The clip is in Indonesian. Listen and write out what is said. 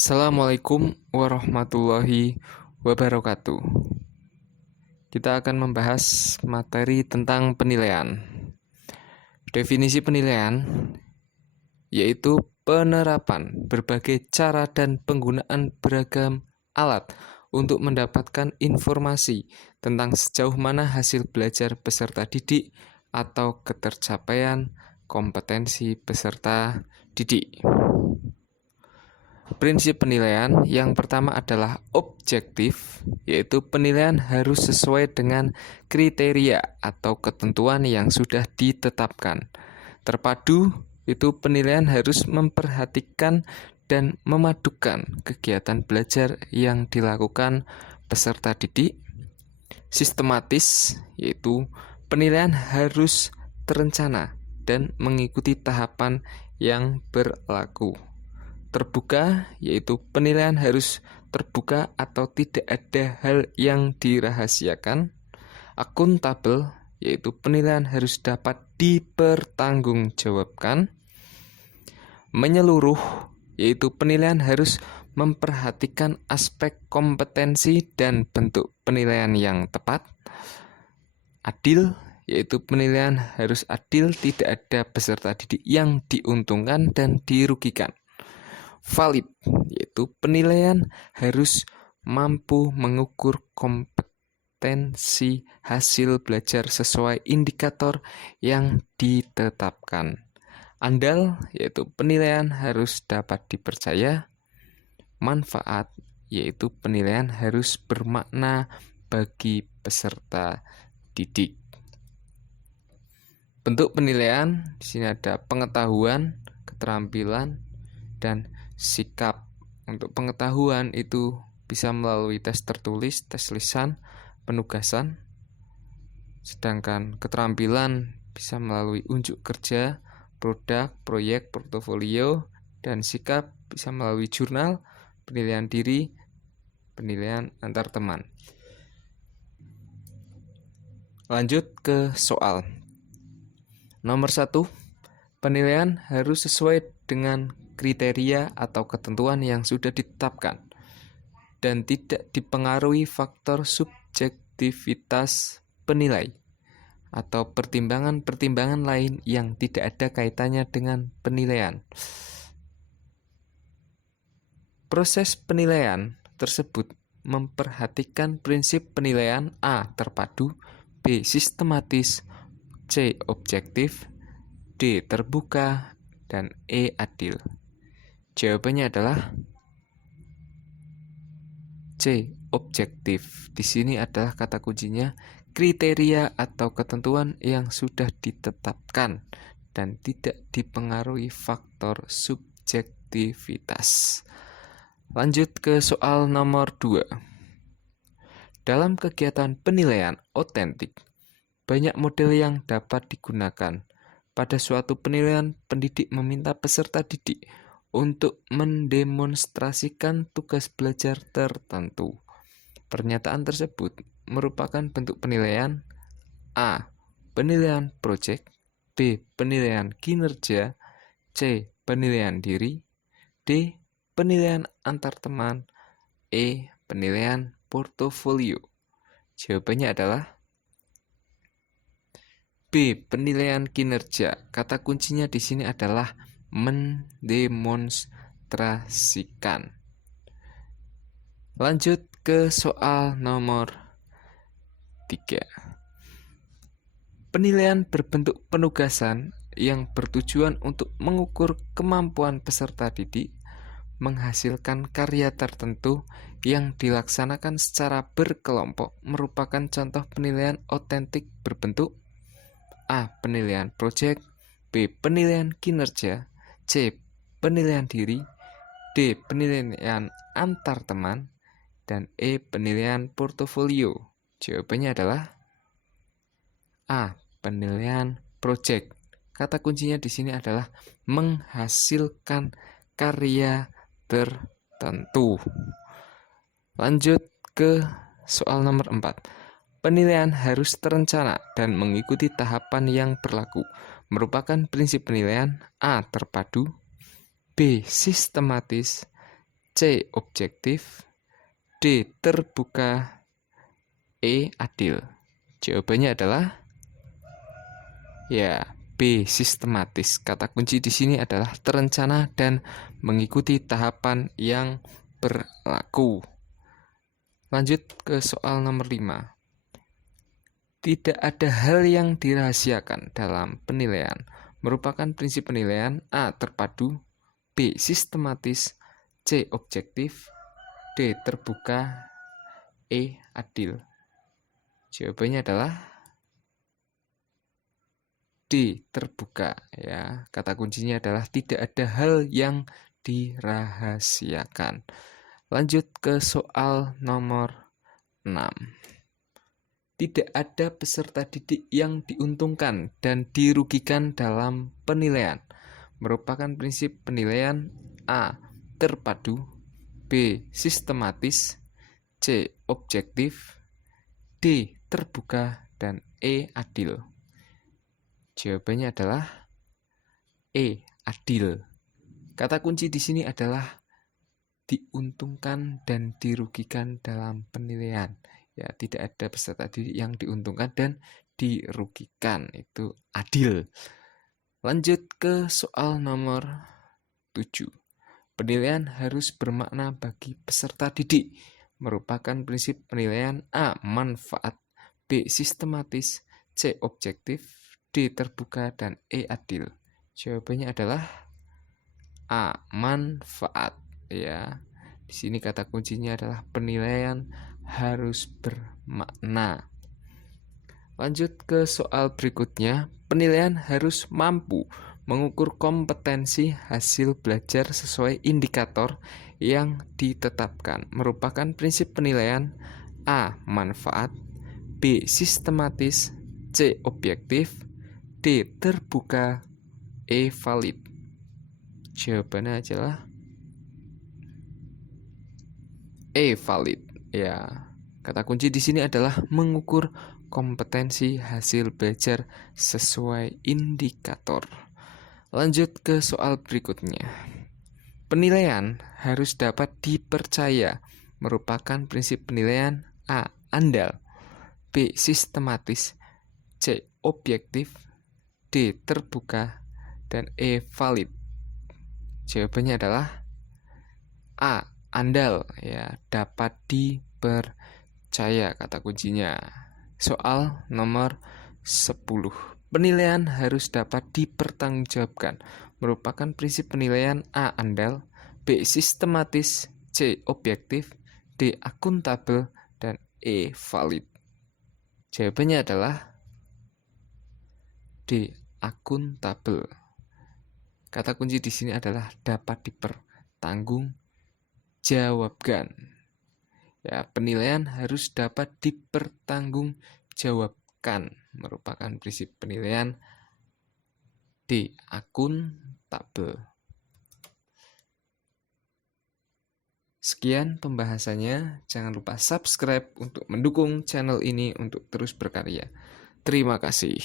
Assalamualaikum warahmatullahi wabarakatuh. Kita akan membahas materi tentang penilaian. Definisi penilaian yaitu penerapan berbagai cara dan penggunaan beragam alat untuk mendapatkan informasi tentang sejauh mana hasil belajar peserta didik atau ketercapaian kompetensi peserta didik. Prinsip penilaian yang pertama adalah objektif, yaitu penilaian harus sesuai dengan kriteria atau ketentuan yang sudah ditetapkan. Terpadu, itu penilaian harus memperhatikan dan memadukan kegiatan belajar yang dilakukan peserta didik. Sistematis, yaitu penilaian harus terencana dan mengikuti tahapan yang berlaku. Terbuka, yaitu penilaian harus terbuka atau tidak ada hal yang dirahasiakan. Akuntabel, yaitu penilaian harus dapat dipertanggungjawabkan. Menyeluruh, yaitu penilaian harus memperhatikan aspek kompetensi dan bentuk penilaian yang tepat. Adil, yaitu penilaian harus adil, tidak ada peserta didik yang diuntungkan dan dirugikan. Valid, yaitu penilaian harus mampu mengukur kompetensi hasil belajar sesuai indikator yang ditetapkan. Andal, yaitu penilaian harus dapat dipercaya. Manfaat, yaitu penilaian harus bermakna bagi peserta didik. Bentuk penilaian di sini ada pengetahuan, keterampilan, dan sikap. Untuk pengetahuan itu bisa melalui tes tertulis, tes lisan, penugasan. Sedangkan keterampilan bisa melalui unjuk kerja, produk, proyek, portofolio, dan sikap bisa melalui jurnal, penilaian diri, penilaian antar teman. Lanjut ke soal. Nomor 1, penilaian harus sesuai dengan kriteria atau ketentuan yang sudah ditetapkan dan tidak dipengaruhi faktor subjektivitas penilai atau pertimbangan-pertimbangan lain yang tidak ada kaitannya dengan penilaian. Proses penilaian tersebut memperhatikan prinsip penilaian A. Terpadu, B. Sistematis, C. Objektif, D. Terbuka, dan E. Adil. Jawabannya adalah C. Objektif. Di sini adalah kata kuncinya kriteria atau ketentuan yang sudah ditetapkan dan tidak dipengaruhi faktor subjektivitas. Lanjut ke soal nomor 2. Dalam kegiatan penilaian otentik, banyak model yang dapat digunakan. Pada suatu penilaian, pendidik meminta peserta didik untuk mendemonstrasikan tugas belajar tertentu. Pernyataan tersebut merupakan bentuk penilaian A. Penilaian proyek, B. Penilaian kinerja, C. Penilaian diri, D. Penilaian antar teman, E. Penilaian portofolio. Jawabannya adalah B. Penilaian kinerja. Kata kuncinya di sini adalah mendemonstrasikan. Lanjut ke soal nomor 3. Penilaian berbentuk penugasan yang bertujuan untuk mengukur kemampuan peserta didik menghasilkan karya tertentu yang dilaksanakan secara berkelompok merupakan contoh penilaian otentik berbentuk A. Penilaian proyek, B. Penilaian kinerja, C. Penilaian diri, D. Penilaian antar teman, dan E. Penilaian portofolio. Jawabannya adalah A. Penilaian proyek. Kata kuncinya di sini adalah menghasilkan karya tertentu. Lanjut ke soal nomor 4. Penilaian harus terencana dan mengikuti tahapan yang berlaku. Merupakan prinsip penilaian A. Terpadu, B. Sistematis, C. C. Objektif. D. Terbuka. E. Adil. Jawabannya adalah ya B. Sistematis. Kata kunci di sini adalah terencana dan mengikuti tahapan yang berlaku. Lanjut ke soal nomor 5. Tidak ada hal yang dirahasiakan dalam penilaian. Merupakan prinsip penilaian A. Terpadu. B. Sistematis. C. Objektif. D. Terbuka. E. Adil. Jawabannya adalah D. Terbuka. Ya, kata kuncinya adalah tidak ada hal yang dirahasiakan. Lanjut ke soal nomor 6. Tidak ada peserta didik yang diuntungkan dan dirugikan dalam penilaian. Merupakan prinsip penilaian A. Terpadu. B. Sistematis. C. Objektif. D. Terbuka. Dan E. Adil. Jawabannya adalah E. Adil. Kata kunci di sini adalah diuntungkan dan dirugikan dalam penilaian. Ya, tidak ada peserta didik yang diuntungkan dan dirugikan. Itu adil. Lanjut ke soal nomor 7. Penilaian harus bermakna bagi peserta didik. Merupakan prinsip penilaian A. Manfaat. B. Sistematis. C. Objektif. D. Terbuka. Dan E. Adil. Jawabannya adalah A. Manfaat. Ya, di sini kata kuncinya adalah penilaian harus bermakna. Lanjut ke soal berikutnya. Penilaian harus mampu mengukur kompetensi hasil belajar sesuai indikator yang ditetapkan. Merupakan prinsip penilaian A. Manfaat. B. Sistematis. C. Objektif. D. Terbuka. E. Valid. Jawabannya adalah E. Valid. Ya, kata kunci di sini adalah mengukur kompetensi hasil belajar sesuai indikator. Lanjut ke soal berikutnya. Penilaian harus dapat dipercaya. Merupakan prinsip penilaian A. Andal. B. Sistematis. C. Objektif. D. Terbuka. Dan E. Valid. Jawabannya adalah A. Andal. Ya, dapat dipercaya kata kuncinya. Soal nomor 10. Penilaian harus dapat dipertanggungjawabkan. Merupakan prinsip penilaian A. Andal. B. Sistematis. C. Objektif. D. Akuntabel. Dan E. Valid. Jawabannya adalah D. Akuntabel. Kata kunci di sini adalah dapat dipertanggungjawabkan. Ya, penilaian harus dapat dipertanggungjawabkan. Merupakan prinsip penilaian D. Akuntabel. Sekian pembahasannya. Jangan lupa subscribe untuk mendukung channel ini untuk terus berkarya. Terima kasih.